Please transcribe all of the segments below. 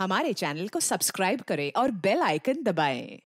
हमारे चैनल को सब्सक्राइब करें और बेल आइकन दबाएं।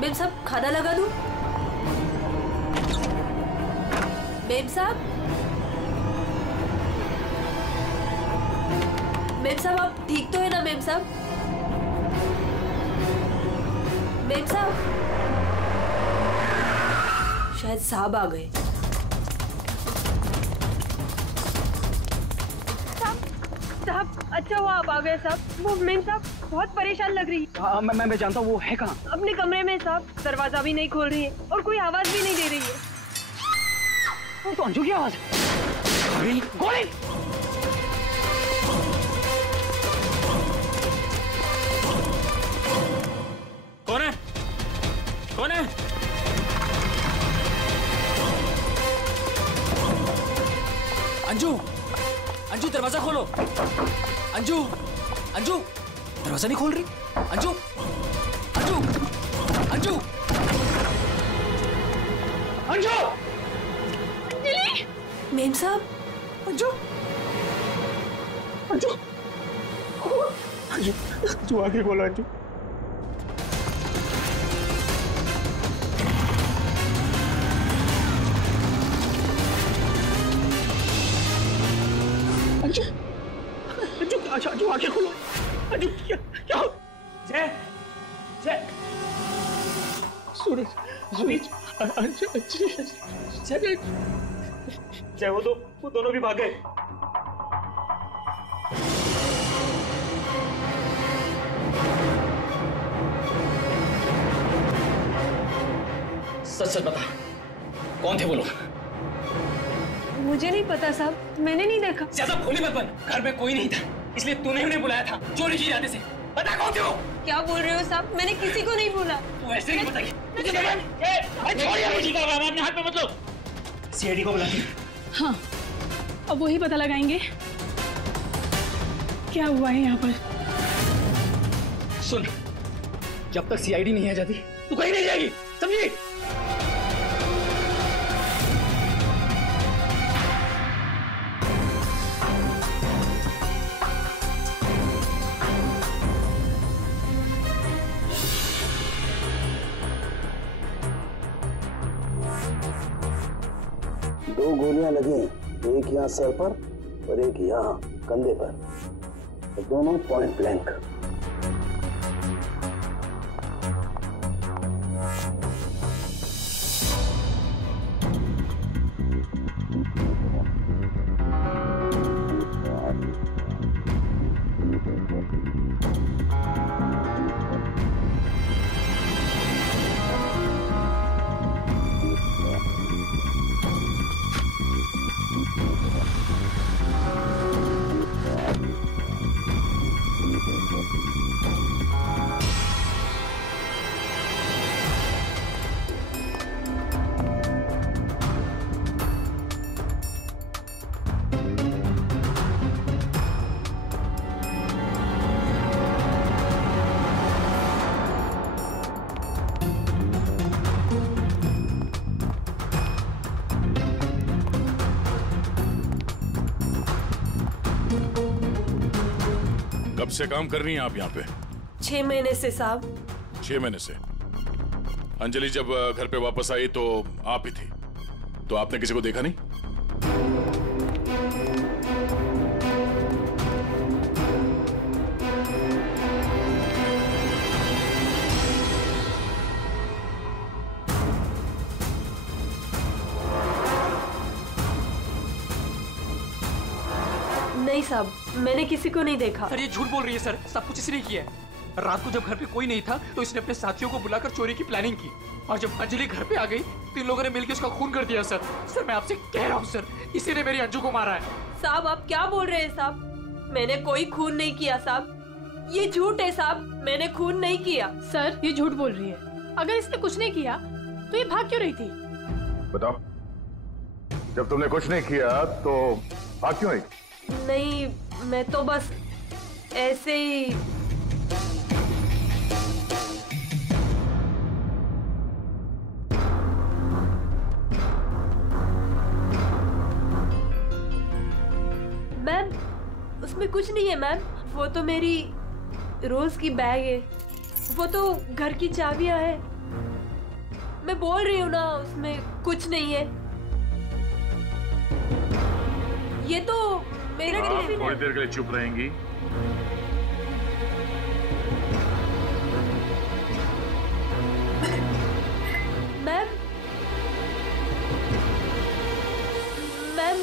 बेब साहब खाना लगा दूं? बेब साहब आप ठीक तो है ना? बेब साहब शायद साहब आ गए। साहब अच्छा हुआ आप आ गए साहब। वो मेम साहब बहुत परेशान लग रही है। हाँ मैं जानता हूँ। वो है कहाँ? अपने कमरे में साहब। दरवाजा भी नहीं खोल रही है और कोई आवाज भी नहीं दे रही है। वो तो अंजू की आवाज है। गोली! कौन है? कौन है? अंजू दरवाजा खोलो। अंजू दरवाजा नहीं खोल रही। अंजू अंजलि! मेम साहब अंजू आगे खोलो। अंजू आगे खोलो। अंजू क्या? जय सूरज जय वो दोनों भी भाग गए। सच बता, कौन थे वो लोग? मुझे नहीं पता साहब, मैंने नहीं देखा। ज्यादा भोली मत बन। घर में कोई नहीं था इसलिए तूने उन्हें बुलाया था चोरी की इरादे से। बता कौन थे वो? क्या बोल रहे हो साहब? मैंने किसी को नहीं बोला। तू ऐसे नहीं बताइए। अपने हाथ पे मत लो। सीआईडी को बुलाइए। हाँ, अब वही पता लगाएंगे क्या हुआ है यहाँ पर। सुन, जब तक सीआईडी नहीं आ जाती तू कहीं नहीं जाएगी, समझी? दो गोलियां लगी, एक यहाँ सर पर और एक यहाँ कंधे पर, तो दोनों पॉइंट ब्लैंक। कब से काम कर रही हैं आप यहाँ पे? 6 महीने से साहब। 6 महीने से। अंजलि जब घर पे वापस आई तो आप ही थी, तो आपने किसी को देखा नहीं? नहीं साहब, मैंने किसी को नहीं देखा। सर ये झूठ बोल रही है सर, सब कुछ इसने किया है। रात को जब घर पे कोई नहीं था तो इसने अपने साथियों को बुलाकर चोरी की प्लानिंग की, और जब अंजलि घर पे आ गई तो इन लोगों ने मिलकर उसका खून कर दिया। सर मैं आपसे कह रहा हूँ सर, इसी ने मेरी अंजू को मारा है। साहब आप क्या बोल रहे हैं साहब? मैंने कोई खून नहीं किया साहब, ये झूठ है साहब, मैंने खून नहीं किया। सर ये झूठ बोल रही है। अगर इसने कुछ नहीं किया तो ये भाग क्यों रही थी? बताओ, जब तुमने कुछ नहीं किया तो भाग क्यों रही? नहीं, मैं तो बस ऐसे ही। मैम उसमें कुछ नहीं है मैम, वो तो मेरी रोज की बैग है, वो तो घर की चाबियां है। मैं बोल रही हूँ ना, उसमें कुछ नहीं है। ये तो मेरा टिफिन है। थोड़ी देर के लिए चुप रहेंगी? मैम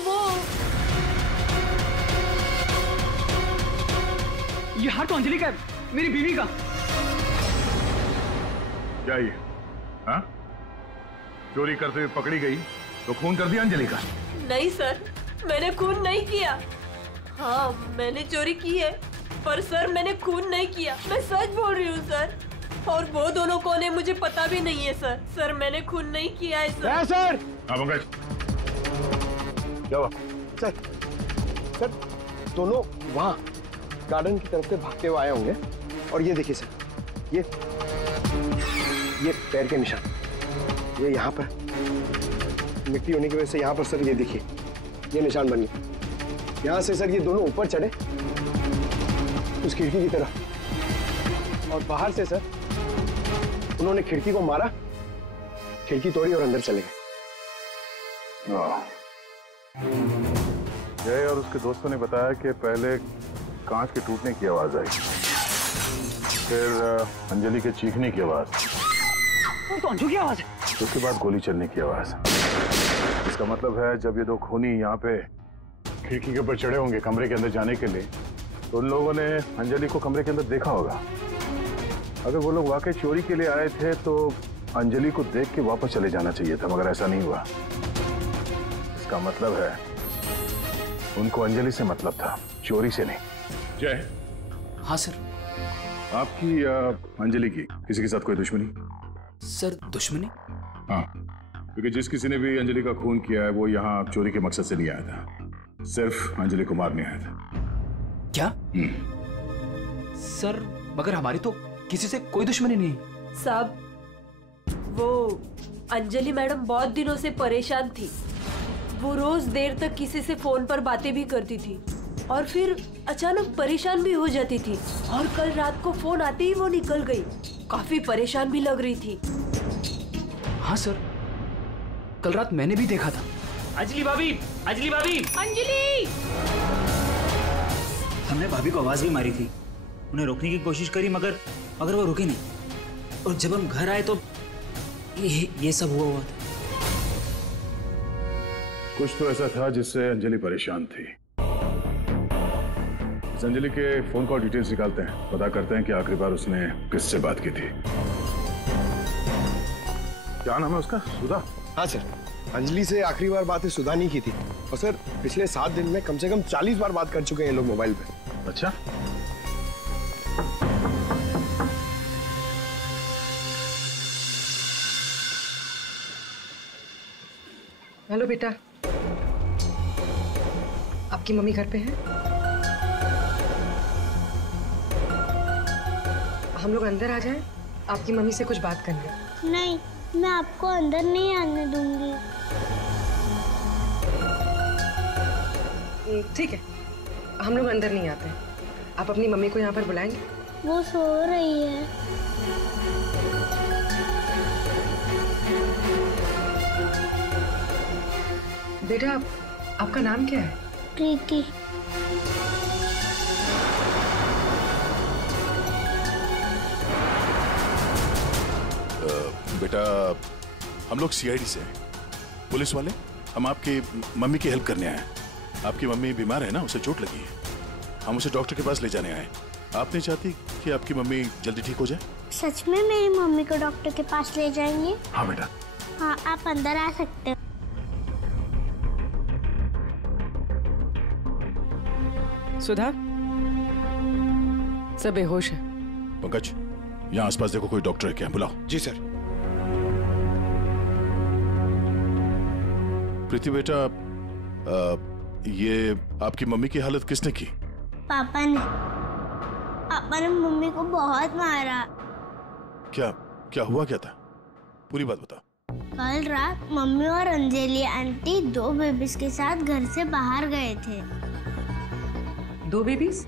वो ये हाथ तो अंजलि का है, मेरी बीवी का। क्या ये? हाँ? चोरी करते हुए पकड़ी गई तो खून कर दिया अंजलि का? नहीं सर, मैंने खून नहीं किया। हाँ मैंने चोरी की है, पर सर मैंने खून नहीं किया, मैं सच बोल रही हूँ सर। और वो दोनों कौन है मुझे पता भी नहीं है सर। सर मैंने खून नहीं किया है सर। सर! हाँ पंकज, क्या हुआ? सर दोनों वहाँ गार्डन की तरफ से भागते हुए आए होंगे, और ये देखिए सर, ये पैर के निशान, ये यहाँ पर मिट्टी होने की वजह से यहाँ पर सर ये देखिए ये निशान बन गए। यहाँ से सर ये दोनों ऊपर चढ़े उस खिड़की की तरफ, और बाहर से सर उन्होंने खिड़की को मारा, खिड़की तोड़ी और अंदर चले गए। जय और उसके दोस्तों ने बताया कि पहले कांच के टूटने की आवाज आई, फिर अंजलि के चीखने की आवाज, तो अंजू की आवाज है, उसके बाद गोली चलने की आवाज। इसका मतलब है जब ये दो खूनी यहाँ पे खिड़की के ऊपर चढ़े होंगे कमरे के अंदर जाने के लिए, तो उन लोगों ने अंजलि को कमरे के अंदर देखा होगा। अगर वो लोग वाकई चोरी के लिए आए थे तो अंजलि को देख के वापस चले जाना चाहिए था, मगर ऐसा नहीं हुआ। इसका मतलब है उनको अंजलि से मतलब था, चोरी से नहीं। जय। हाँ सर। आपकी अंजलि की किसी के साथ कोई दुश्मनी? सर दुश्मनी? हाँ, क्योंकि जिस किसी ने भी अंजलि का खून किया है वो यहाँ चोरी के मकसद से नहीं आया था, सिर्फ अंजलि को मारने आया था। क्या? सर मगर हमारी तो किसी से कोई दुश्मनी नहीं। साहब वो अंजलि मैडम बहुत दिनों से परेशान थी, वो रोज देर तक किसी से फोन पर बातें भी करती थी और फिर अचानक परेशान भी हो जाती थी, और कल रात को फोन आते ही वो निकल गई, काफी परेशान भी लग रही थी। हाँ सर, कल रात मैंने भी देखा था। अंजलि भाभी, अंजलि भाभी, अंजलि! हमने भाभी को आवाज भी मारी थी, उन्हें रोकने की कोशिश करी, मगर वो रुके नहीं, और जब हम घर आए तो ये सब हुआ था। कुछ तो ऐसा था जिससे अंजलि परेशान थी। इस अंजलि के फोन कॉल डिटेल्स निकालते हैं, पता करते हैं कि आखिरी बार उसने किससे बात की थी। क्या नाम है उसका? सुधा? हाँ सर, अंजलि से आखिरी बार बात सुधा नहीं की थी, और सर पिछले 7 दिन में कम से कम 40 बार बात कर चुके हैं ये लोग मोबाइल पे। अच्छा, हेलो बेटा, आपकी मम्मी घर पे है? हम लोग अंदर आ जाएं? आपकी मम्मी से कुछ बात करनी है। नहीं, मैं आपको अंदर नहीं आने दूंगी। ठीक है, हम लोग अंदर नहीं आते हैं। आप अपनी मम्मी को यहाँ पर बुलाएंगे? वो सो रही है। बेटा, आपका नाम क्या है? प्रीति। बेटा, हम लोग सीआईडी से हैं, पुलिस वाले। हम आपकी मम्मी की हेल्प करने आए हैं। आपकी मम्मी बीमार है ना, उसे चोट लगी है। हम उसे डॉक्टर के पास ले जाने आए। आप नहीं चाहती कि आपकी मम्मी जल्दी ठीक हो जाए? सच में मेरी मम्मी को डॉक्टर के पास ले जाएंगे? हाँ बेटा। हाँ, आप अंदर आ सकते हो। सुधा, सब बेहोश है। पंकज, यहाँ आसपास देखो कोई डॉक्टर है क्या? बुलाओ। जी सर। प्रीति बेटा, ये आपकी मम्मी की हालत किसने की? पापा ने। पापा ने मम्मी को बहुत मारा। क्या हुआ क्या था? पूरी बात बताओ। कल रात मम्मी और अंजलि आंटी 2 बेबीज के साथ घर से बाहर गए थे। 2 बेबीज?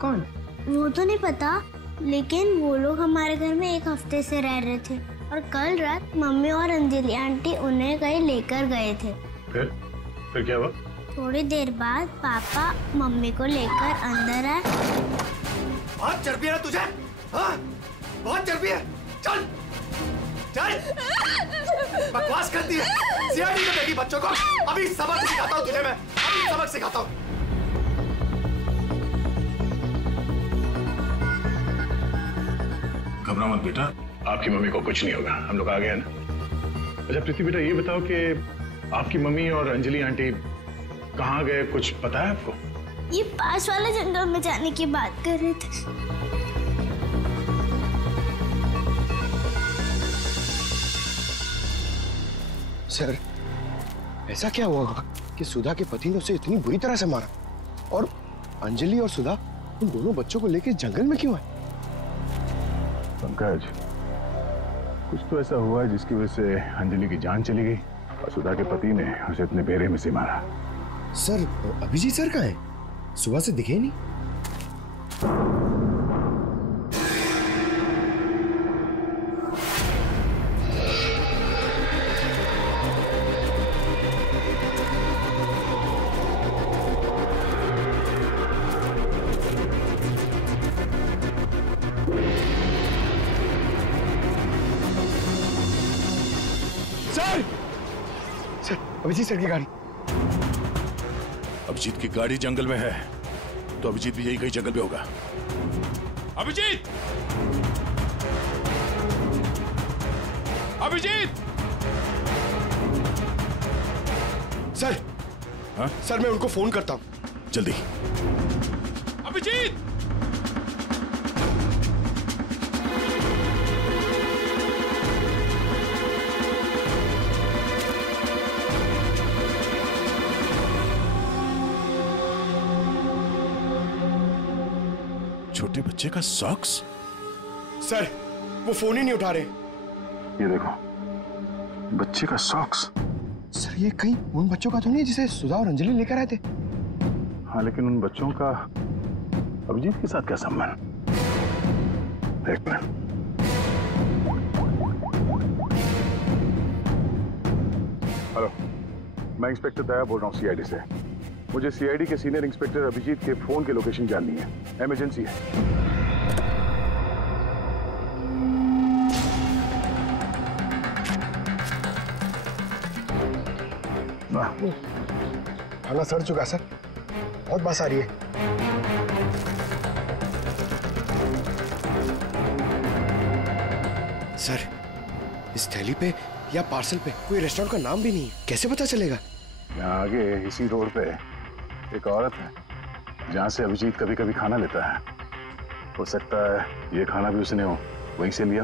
कौन? वो तो नहीं पता, लेकिन वो लोग हमारे घर में 1 हफ्ते से रह रहे थे और कल रात मम्मी और अंजलि आंटी उन्हें कहीं लेकर गए थे। फिर क्या हुआ? थोड़ी देर बाद पापा मम्मी को लेकर अंदर आए। बहुत चर्बी है ना तुझे? हाँ? बहुत चर्बी है। चल चल, बकवास करती है। सीआईडी को देगी बच्चों को। अभी सबक सिखाता हूँ तुझे मैं, अभी सबक सिखाता हूँ। घबराओ मत बेटा, आपकी मम्मी को कुछ नहीं होगा, हम लोग आ गए ना। अच्छा प्रीति बेटा, ये बताओ कि आपकी मम्मी और अंजलि आंटी कहाँ गए, कुछ पता है आपको? ये पास वाले जंगल में जाने की बात कर रहे थे। सर, ऐसा क्या हुआ कि सुधा के पति ने उसे इतनी बुरी तरह से मारा और अंजलि और सुधा उन दोनों बच्चों को लेकर जंगल में क्यों है? पंकज, कुछ तो ऐसा हुआ है जिसकी वजह से अंजलि की जान चली गई और सुधा के पति ने उसे इतने बेरे में से मारा। सर, अभिजीत सर कहाँ है? सुबह से दिखे नहीं। सर, अभिजीत सर की गाड़ी। अभिजीत की गाड़ी जंगल में है तो अभिजीत भी यही कहीं जंगल में होगा। अभिजीत! अभिजीत! सर, हाँ? सर मैं उनको फोन करता हूँ। जल्दी। अभिजीत! छोटे बच्चे का सॉक्स? सर, वो फोन ही नहीं उठा रहे। ये देखो, बच्चे का सॉक्स। सर, ये कहीं उन बच्चों का तो नहीं जिसे सुधा और अंजलि लेकर आए थे? हाँ, लेकिन उन बच्चों का अभिजीत के साथ क्या संबंध? एक मिनट। हेलो, मैं इंस्पेक्टर दया बोल रहा हूँ सीआईडी से। मुझे सीआईडी के सीनियर इंस्पेक्टर अभिजीत के फोन की लोकेशन जाननी है, इमरजेंसी है। खाना सड़ चुका सर, बहुत बात आ रही है। सर, इस थैली पे या पार्सल पे कोई रेस्टोरेंट का नाम भी नहीं है, कैसे पता चलेगा? यहाँ आगे इसी रोड पे एक औरत है जहाँ से अभिजीत कभी कभी खाना लेता है। हो सकता है ये खाना भी उसने वहीं से लिया।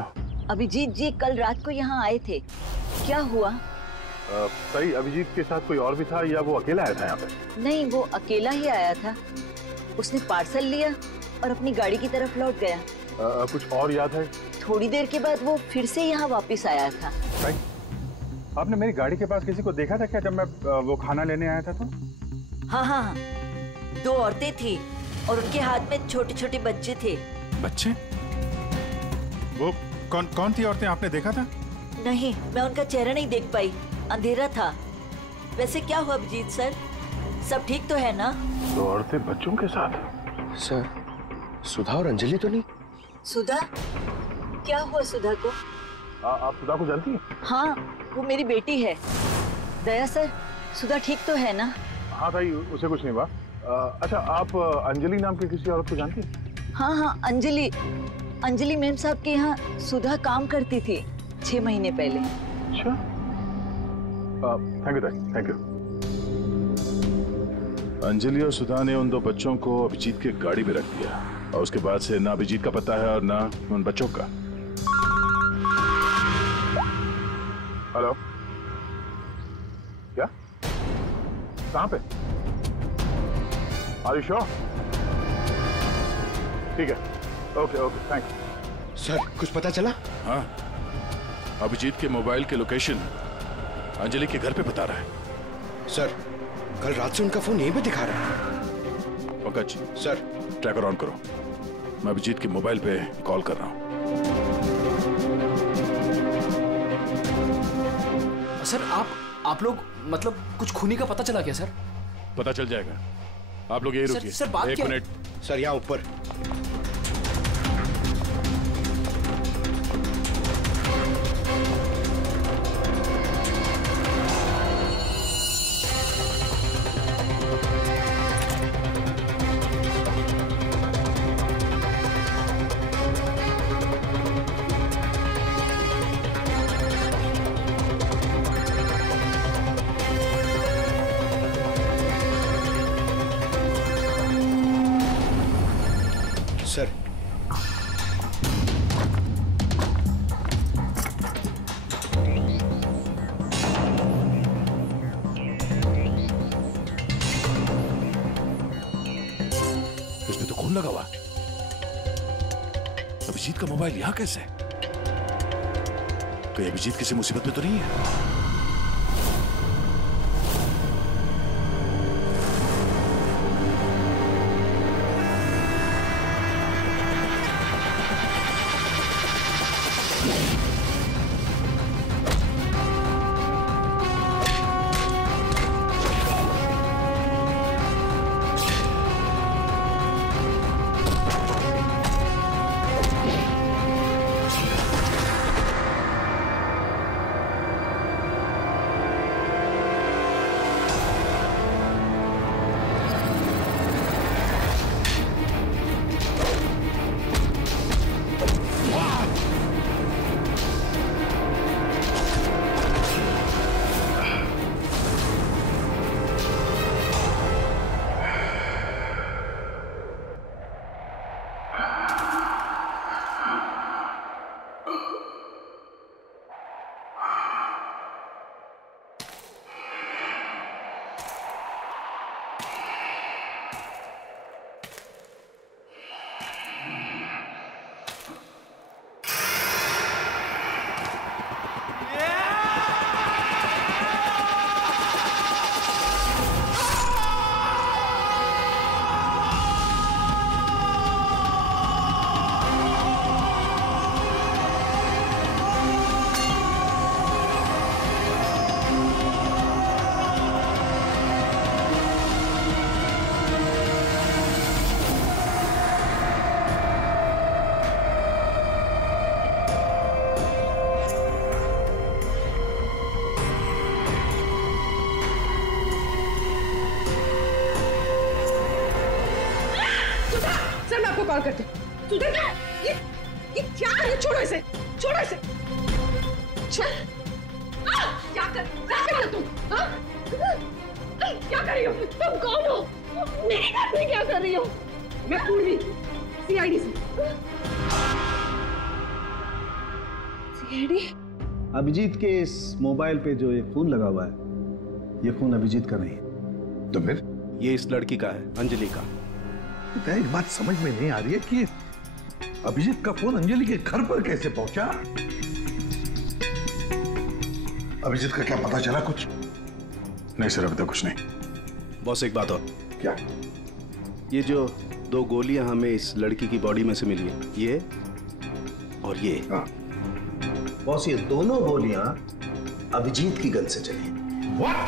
अभिजीत जी कल रात को यहाँ आए थे, क्या हुआ? सही, अभिजीत के साथ कोई और भी था या वो अकेला आया था यहाँ पे? नहीं, वो अकेला ही आया था। उसने पार्सल लिया और अपनी गाड़ी की तरफ लौट गया। कुछ और याद है? थोड़ी देर के बाद वो फिर से यहाँ वापस आया था। आपने मेरी गाड़ी के पास किसी को देखा था क्या जब मैं वो खाना लेने आया था तो? हाँ, 2 औरतें थी और उनके हाथ में छोटे छोटे बच्चे थे। बच्चे? वो कौन थी औरतें, आपने देखा था? नहीं, मैं उनका चेहरा नहीं देख पाई, अंधेरा था। वैसे क्या हुआ अभिजीत सर, सब ठीक तो है ना? 2 औरतें बच्चों के साथ? सर, सुधा और अंजलि तो नहीं? सुधा? क्या हुआ सुधा को? आप सुधा को जानती हैं? हाँ, वो मेरी बेटी है। दया सर, सुधा ठीक तो है ना? हाँ ताई, उसे कुछ नहीं हुआ। अच्छा, आप अंजलि नाम की किसी औरत को जानती हैं? हाँ हाँ, अंजलि मैम साहब के यहाँ सुधा काम करती थी 6 महीने पहले। अच्छा, थैंक यू ताई, थैंक यू। अंजलि और सुधा ने उन 2 बच्चों को अभिजीत की गाड़ी में रख दिया और उसके बाद से ना अभिजीत का पता है और ना उन बच्चों का। हेलो, क्या? कहाँ पे? Are you sure? ठीक है, ओके ओके, थैंक्स। सर, कुछ पता चला? हाँ, अभिजीत के मोबाइल के लोकेशन अंजलि के घर पे बता रहा है। सर, कल रात से उनका फोन यहीं पे दिखा रहा है। पंकज सर, ट्रैकर ऑन करो, मैं अभिजीत के मोबाइल पे कॉल कर रहा हूँ। सर, आप लोग मतलब कुछ खूनी का पता चला क्या सर? पता चल जाएगा, आप लोग यही रुकिए। सर, बात 1 मिनट। सर, यहाँ ऊपर। सर, इसमें तो खून लगा हुआ। अभिजीत का मोबाइल यहां कैसे? कहीं अभिजीत किसी मुसीबत में तो नहीं है? कॉल करते। सुधर जा। ये क्या है? छोड़ो इसे, छोड़ो इसे। क्या कर रहे हो तुम? क्या कर रही हो? तुम कौन हो? मेरे घर में क्या कर रही हो? मैं पूर्वी, सीआईडी से। सीआईडी? अभिजीत के इस मोबाइल पे जो ये फोन लगा हुआ है, ये फोन अभिजीत का नहीं है। तो फिर ये इस लड़की का है, अंजलि का। तो एक बात समझ में नहीं आ रही है कि अभिजीत का फोन अंजलि के घर पर कैसे पहुंचा? अभिजीत का क्या पता चला कुछ? नहीं सर, अभी तक कुछ नहीं। बॉस एक बात और। क्या? ये जो 2 गोलियां हमें इस लड़की की बॉडी में से मिली है, ये और ये। बॉस, ये दोनों गोलियां अभिजीत की गन से चली। What?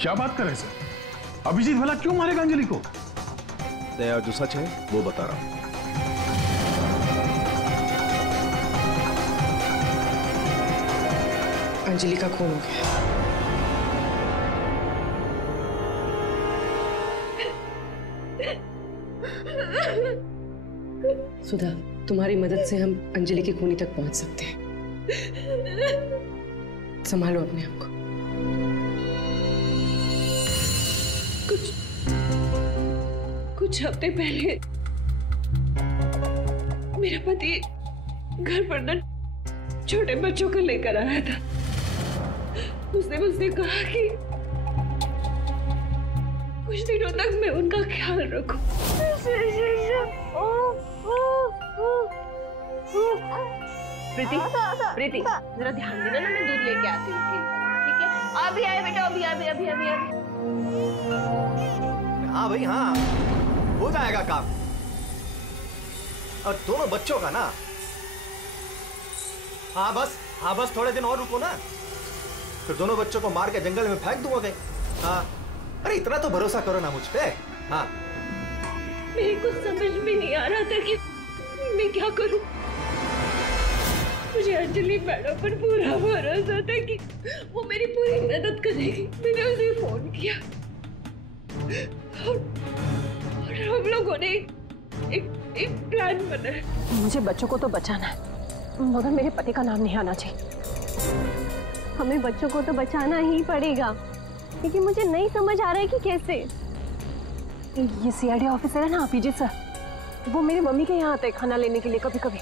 क्या बात कर रहे हैं सर? अभिजीत भला क्यों मारेगा अंजलि को? दया, जो सच है वो बता रहा हूं। अंजलि का खून हो गया। सुधा, तुम्हारी मदद से हम अंजलि की खूनी तक पहुंच सकते हैं। संभालो अपने आप को। कुछ हफ्ते पहले मेरा पति घर पर न छोटे बच्चों को लेकर आया था। उसने मुझसे कहा कि कुछ दिनों तक मैं उनका ख्याल रखूं। प्रीति, प्रीति, जरा ध्यान देना ना, मैं दूध लेके आती हूँ। ठीक है? अभी आए बेटा, अभी। हाँ भाई हाँ, हो जाएगा काम। और दोनों बच्चों का ना, हाँ बस थोड़े दिन और रुको ना, फिर दोनों बच्चों को मार के जंगल में फेंक दूंगा कहीं। हाँ, अरे इतना तो भरोसा करो ना मुझ पे। हाँ, मेरे को समझ में नहीं आ रहा था कि मैं क्या करूं। मुझे अंजलि मैडम पर पूरा भरोसा था कि वो मेरी पूरी मदद करेगी। मैंने उसे फोन किया और हम लोगों ने एक प्लान बनाया। मुझे बच्चों को तो बचाना है, मगर मेरे पति का नाम नहीं आना चाहिए। हमें बच्चों को तो बचाना ही पड़ेगा, लेकिन मुझे नहीं समझ आ रहा है कि कैसे। ये सीआईडी ऑफिसर है ना अभिजीत सर, वो मेरी मम्मी के यहाँ आते हैं खाना लेने के लिए कभी कभी।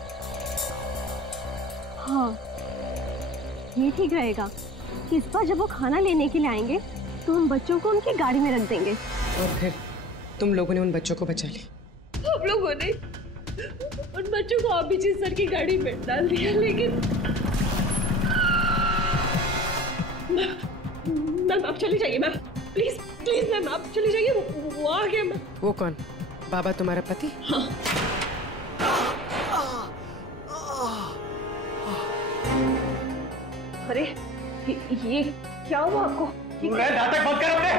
हाँ, ये ठीक रहेगा कि इस बार जब वो खाना लेने के लिए आएंगे तो हम बच्चों को उनकी गाड़ी में रख देंगे। और फिर तुम लोगों ने उन बच्चों को बचा लिया। हम लोगों ने उन बच्चों को अभिजीत सर की गाड़ी में डाल दिया, लेकिन मैम आप चली जाइए मैम, प्लीज मैम आप चली जाइए। वो आ गया मैम। वो कौन? बाबा तुम्हारा पति? हाँ। अरे ये क्या हुआ आपको? नाटक बंद कर अपने,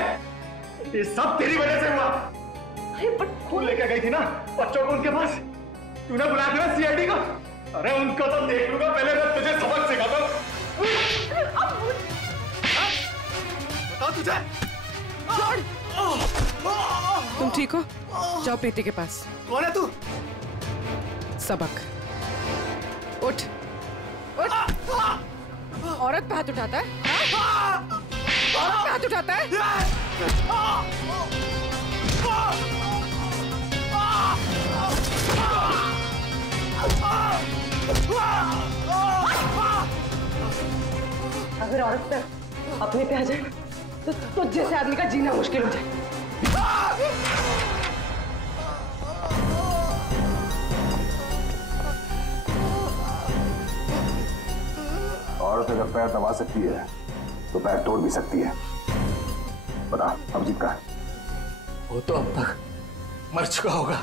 ये सब तेरी वजह से हुआ। अरे बट तू लेकर गई थी ना बच्चों को उनके पास, तूने बुलाया था ना सीआईडी का। अरे उनको तो देख लूंगा, पहले मैं तुझे सबक सिखाता हूं। बताओ तुझे। तुम ठीक हो? जाओ प्रीति के पास। कौन है तू? सबक। उठ। औरत पे हाथ उठाता है? औरत पे हाथ उठाता है? अगर औरत पे अपने पे आ जाए तो जैसे आदमी का जीना मुश्किल हो जाए। औरत अगर पैर दबा सकती है तो पैर तोड़ भी सकती है। बता अभिजीत का? वो तो अब तक मर चुका होगा।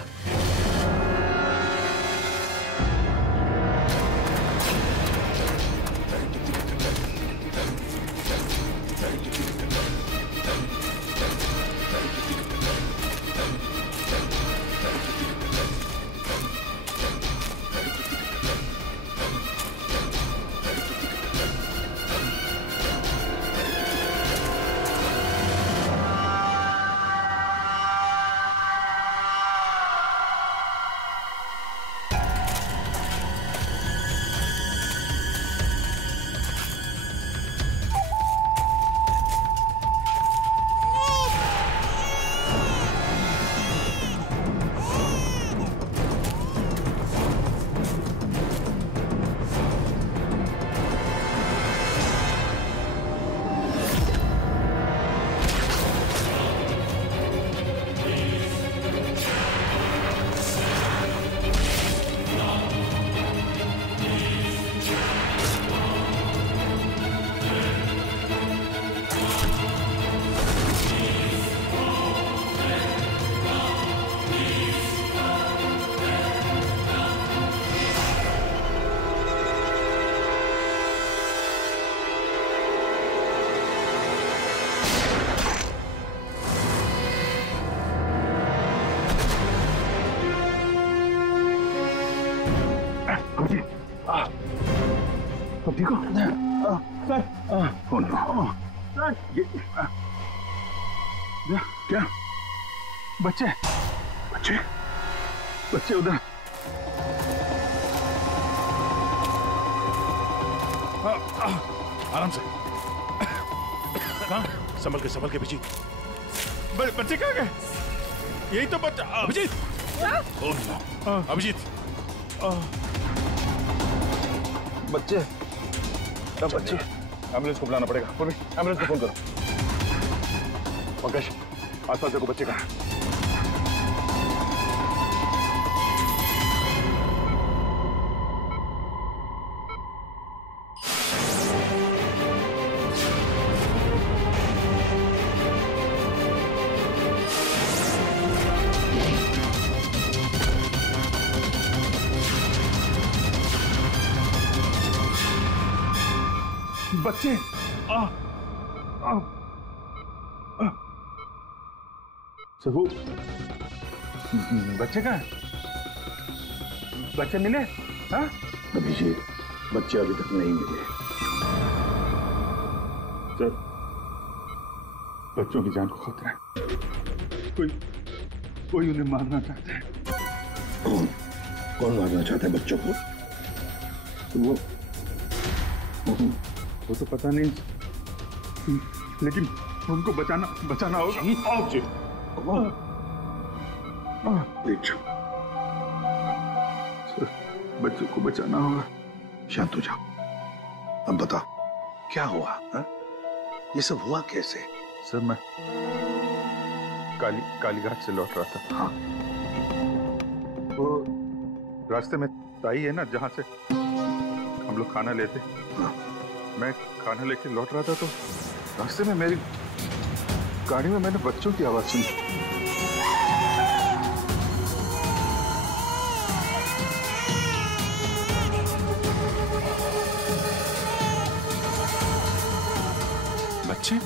ठीक हो? सर कौन? सर ये क्या? बच्चे बच्चे? बच्चे उधर आराम से। कहाँ? संभल के अभिजीत। बच्चे कहाँ गए? यही तो बच्चा। अभिजीत। अभिजीत। बच्चे एम्बुलेंस को बुलाना पड़ेगा। एम्बुलेंस को फोन करो। पंकज, आसपास देखो बच्चे कहाँ हैं। बच्चे सबू, बच्चे कहाँ हैं? बच्चे मिले? हाँ? अभिजीत, बच्चे अभी तक नहीं मिले। सर, बच्चों की जान को खतरा है। कोई उन्हें मारना चाहता है। कौन मारना चाहता है बच्चों को? वो तो पता नहीं, लेकिन उनको बचाना होगा। आओ जी। सर, बच्चों को बचाना होगा। शांत हो जाओ। अब बताओ क्या हुआ? हा? ये सब हुआ कैसे? सर, मैं कालीघाट से लौट रहा था। हाँ। वो रास्ते में ताई है ना, जहाँ से हम लोग खाना लेते। हाँ। मैं खाना लेके लौट रहा था तो रास्ते में मेरी गाड़ी में मैंने बच्चों की आवाज सुनी। बच्चे?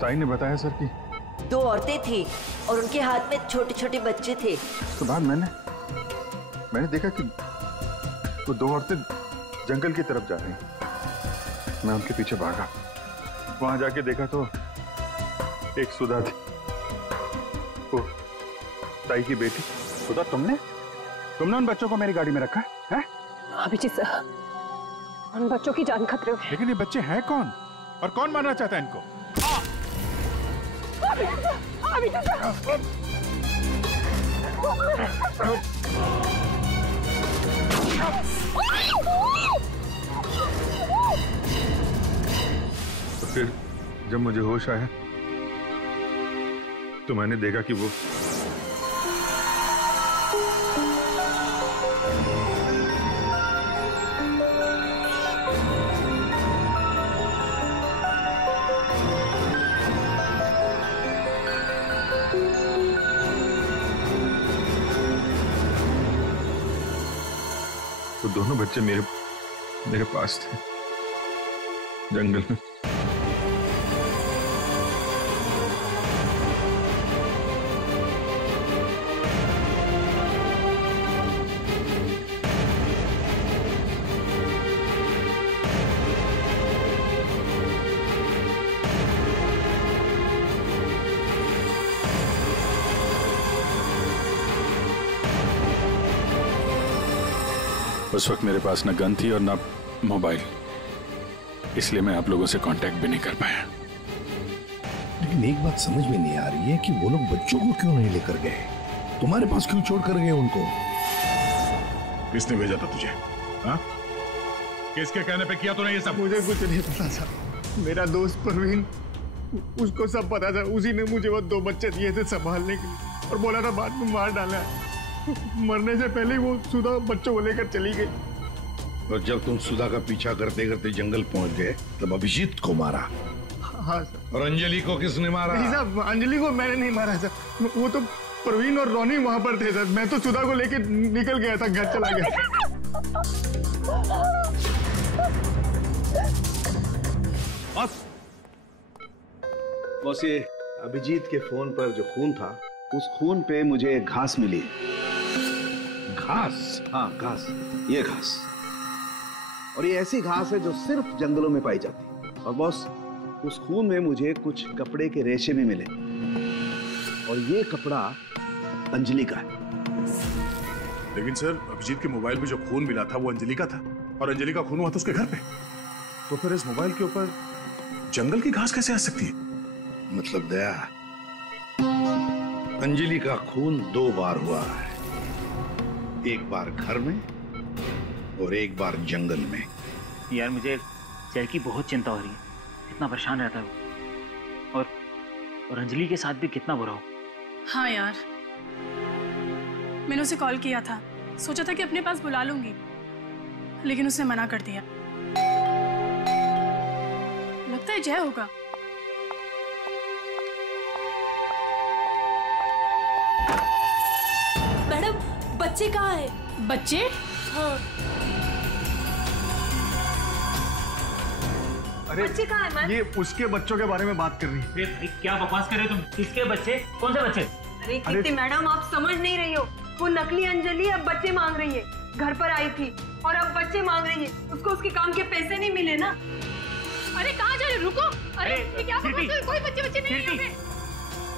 ताई ने बताया सर कि 2 औरतें थी और उनके हाथ में छोटे छोटे बच्चे थे। उसके बाद मैंने देखा कि वो 2 औरतें जंगल की तरफ जा रही हैं। मैं उनके पीछे भागा। वहां जाके देखा तो एक सुधा थी, वो ताई की बेटी। सुधा, तुमने उन बच्चों को मेरी गाड़ी में रखा है? अभिजीत सर, उन बच्चों की जान खतरे में। लेकिन ये बच्चे हैं कौन और कौन मारना चाहता है इनको? तो फिर जब मुझे होश आया तो मैंने देखा कि वो दोनों बच्चे मेरे पास थे जंगल में। उस वक्त मेरे पास ना गन थी और ना मोबाइल, इसलिए मैं आप लोगों से कांटेक्ट भी नहीं कर पाया। लेकिन एक बात समझ में नहीं आ रही है कि वो लोग बच्चों को क्यों नहीं लेकर गए? तुम्हारे पास क्यों छोड़ कर गए उनको? किसने भेजा था तुझे? हाँ? किसके कहने पे किया तूने ये सब? मुझे कुछ नहीं पता था। मेरा दोस्त परवीन, उसको सब पता था। उसी ने मुझे वो 2 बच्चे दिए थे संभालने के लिए और बोला था बाद में मार डाला। मरने से पहले ही वो सुधा बच्चों को लेकर चली गई। और जब तुम सुधा का पीछा करते करते जंगल पहुंच गए तब अभिजीत को मारा? हाँ सर। और अंजलि को किसने मारा? नहीं साहब, अंजलि को मैंने नहीं मारा सर। वो तो परवीन और रोनी वहां पर थे सर। मैं तो सुधा को लेकर निकल गया था, घर चला गया। बस ये अभिजीत के फोन पर जो खून था, उस खून पे मुझे घास मिली। घास? हाँ, घास। ये घास, और ये ऐसी घास है जो सिर्फ जंगलों में पाई जाती है। और बॉस, उस खून में मुझे कुछ कपड़े के रेशे भी मिले। और ये कपड़ा अंजलि का है। लेकिन सर, अभिजीत के मोबाइल पे जो खून मिला था वो अंजलि का था, और अंजलि का खून हुआ था उसके घर पे। तो फिर इस मोबाइल के ऊपर जंगल की घास कैसे आ सकती है? मतलब दया, अंजलि का खून 2 बार हुआ है, एक बार घर में और एक बार जंगल में। यार मुझे जय की बहुत चिंता हो रही है, कितना परेशान रहता है वो, और अंजलि के साथ भी कितना बुरा हो। हाँ यार, मैंने उसे कॉल किया था, सोचा था कि अपने पास बुला लूंगी, लेकिन उसने मना कर दिया। लगता है जय होगा। मैडम, बच्चे कहाँ है? बच्चे? हाँ। अरे बच्चे कहाँ है मैम? ये उसके बच्चों के बारे में बात कर रही है। क्या बकवास कर रहे हो तुम? किसके बच्चे? कौन से बच्चे? अरे कीर्ति मैडम, आप समझ नहीं रही हो। वो नकली अंजलि अब बच्चे मांग रही है। घर पर आई थी और अब बच्चे मांग रही है। उसको उसके काम के पैसे नहीं मिले ना। अरे कहाँ जा रहे? रुको। अरे ये क्या बकवास है? कोई बच्चे नहीं है।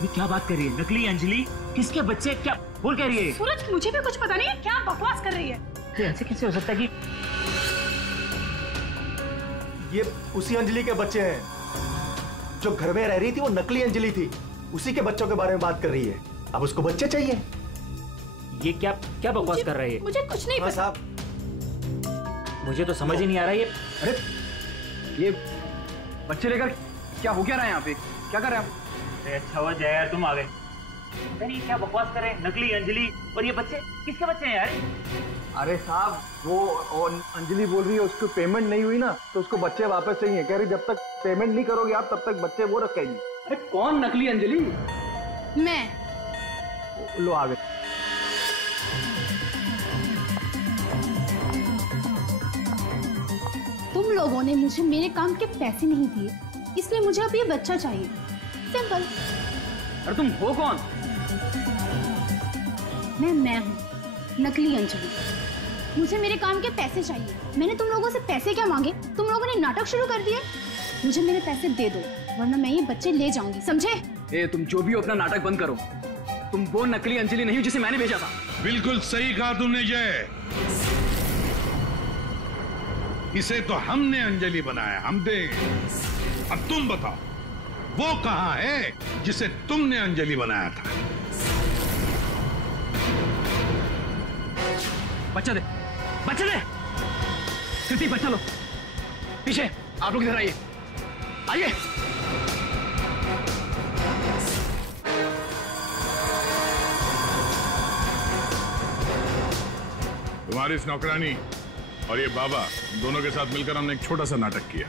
ये क्या बात कर रही है? नकली अंजलि? किसके बच्चे? क्या बोल कह रही है? सूरज, मुझे भी कुछ पता नहीं है, क्या बकवास कर रही है। तो ऐसे कैसे हो सकता है कि ये उसी अंजलि के बच्चे हैं जो घर में रह रही थी। वो नकली अंजलि थी, उसी के बच्चों के बारे में बात कर रही है। अब उसको बच्चे चाहिए। ये क्या क्या बकवास कर रही है? मुझे कुछ नहीं पता साहब, मुझे तो समझ ही नहीं आ रहा है। अरे ये बच्चे लेकर क्या हो क्या रहा है यहाँ पे? क्या कर रहे हैं आप? अच्छा हुआ जय यार तुम आ गए। ये क्या बकवास कर रहे हैं? नकली अंजलि और ये बच्चे किसके बच्चे हैं यार? अरे साहब, वो अंजलि बोल रही है उसको पेमेंट नहीं हुई ना, तो उसको बच्चे वापस चाहिए। कह रही जब तक पेमेंट नहीं करोगे आप तब तक बच्चे वो रखेंगे। अरे कौन नकली अंजलि? मैं। लो आ गए। तुम लोगों ने मुझे मेरे काम के पैसे नहीं दिए, इसलिए मुझे अब ये बच्चा चाहिए। सिंपल। अरे तुम हो कौन? मैं हूँ नकली अंजलि। मुझे मेरे काम के पैसे चाहिए। मैंने तुम लोगों से पैसे क्या मांगे? तुम लोगों ने नाटक शुरू कर दिया। मुझे मेरे पैसे दे दो, वरना मैं ये बच्चे ले जाऊंगी, समझे? ए, तुम जो भी हो अपना नाटक बंद करो। तुम वो नकली अंजलि नहीं हो जिसे मैंने भेजा था। बिल्कुल सही कहा तुमने जय। इसे तो हमने अंजलि बनाया, हम दे। अब तुम बताओ, वो कहाँ है जिसे तुमने अंजलि बनाया था? बच्चा दे, बच्चा दे। कृति, बच्चा लो। पीछे आप लोग इधर आइए, आइए। तुम्हारी इस नौकरानी और ये बाबा दोनों के साथ मिलकर हमने एक छोटा सा नाटक किया,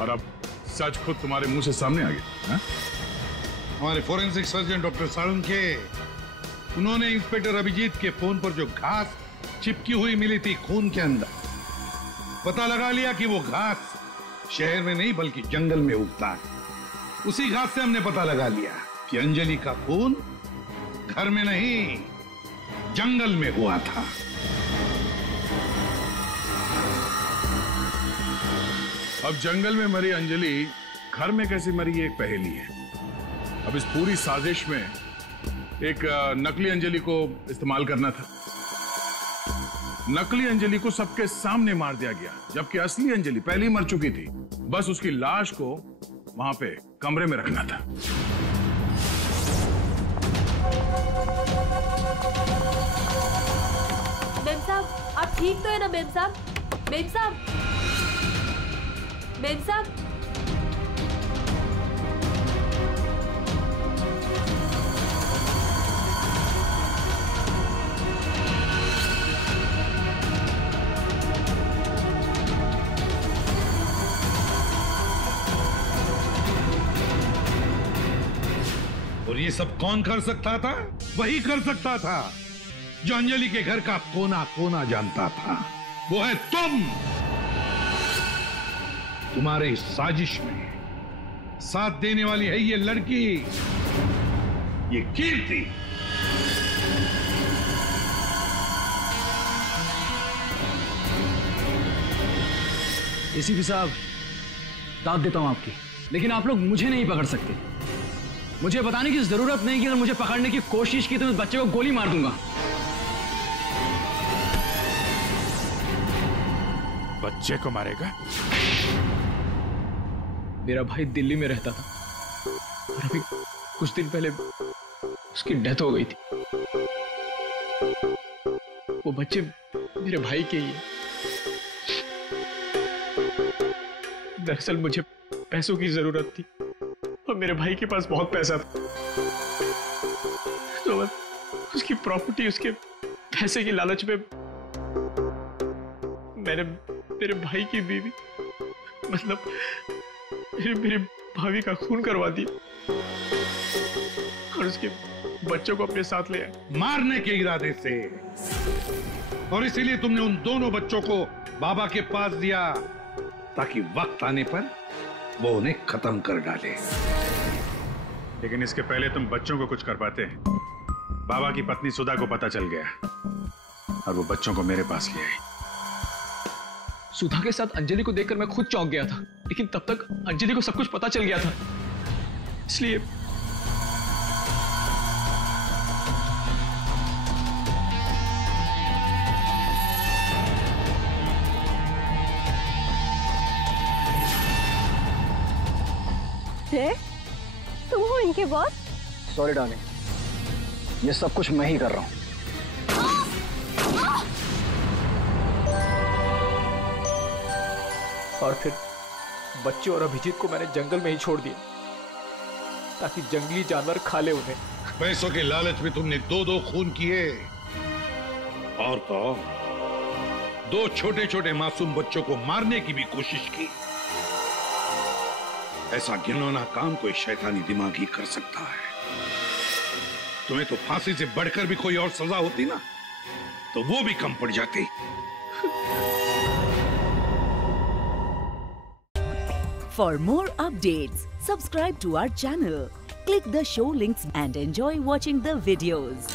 और अब सच खुद तुम्हारे मुंह से सामने आ गया। हमारे फोरेंसिक सर्जन डॉक्टर साळुंखे, उन्होंने इंस्पेक्टर अभिजीत के फोन पर जो घास चिपकी हुई मिली थी खून के अंदर, पता लगा लिया कि वो घास शहर में नहीं बल्कि जंगल में उगता है। उसी घास से हमने पता लगा लिया कि अंजलि का खून घर में नहीं जंगल में हुआ था। अब जंगल में मरी अंजलि घर में कैसे मरी, ये एक पहेली है। अब इस पूरी साजिश में एक नकली अंजलि को इस्तेमाल करना था। नकली अंजलि को सबके सामने मार दिया गया, जबकि असली अंजलि पहले ही मर चुकी थी। बस उसकी लाश को वहां पे कमरे में रखना था। मेम साहब, आप ठीक तो है ना? मेम साहब, मेम साहब, मेम साहब। और ये सब कौन कर सकता था? वही कर सकता था जो अंजलि के घर का कोना कोना जानता था। वो है तुम। तुम्हारे इस साजिश में साथ देने वाली है ये लड़की, ये कीर्ति। एसीपी साहब, दाद देता हूं आपकी, लेकिन आप लोग मुझे नहीं पकड़ सकते। मुझे बताने की जरूरत नहीं कि अगर मुझे पकड़ने की कोशिश की तो मैं बच्चे को गोली मार दूंगा। बच्चे को मारेगा? मेरा भाई दिल्ली में रहता था और अभी कुछ दिन पहले उसकी डेथ हो गई थी। वो बच्चे मेरे भाई के ही हैं। दरअसल मुझे पैसों की जरूरत थी और मेरे भाई के पास बहुत पैसा था, तो बस उसकी प्रॉपर्टी, उसके पैसे की लालच में मैंने मेरे भाई की बीवी, मतलब मेरी भाभी का खून करवा दिया और उसके बच्चों को अपने साथ ले आए मारने के इरादे से। और इसीलिए तुमने उन दोनों बच्चों को बाबा के पास दिया ताकि वक्त आने पर वो उन्हें खत्म कर डाले। लेकिन इसके पहले तुम बच्चों को कुछ कर पाते। बाबा की पत्नी सुधा को पता चल गया और वो बच्चों को मेरे पास ले आई। सुधा के साथ अंजलि को देखकर मैं खुद चौंक गया था, लेकिन तब तक अंजलि को सब कुछ पता चल गया था, इसलिए तुम हो इनके बॉस? सॉरी डार्लिंग, ये सब कुछ मैं ही कर रहा हूँ। और फिर बच्चे और अभिजीत को मैंने जंगल में ही छोड़ दिया ताकि जंगली जानवर खा ले उन्हें। पैसों के लालच में तुमने दो खून किए और तो दो छोटे छोटे मासूम बच्चों को मारने की भी कोशिश की। ऐसा घिनौना काम कोई शैतानी दिमाग ही कर सकता है। तुम्हें तो फांसी से बढ़कर भी कोई और सजा होती ना, तो वो भी कम पड़ जाती। For more updates, subscribe to our channel, click the show links and enjoy watching the videos.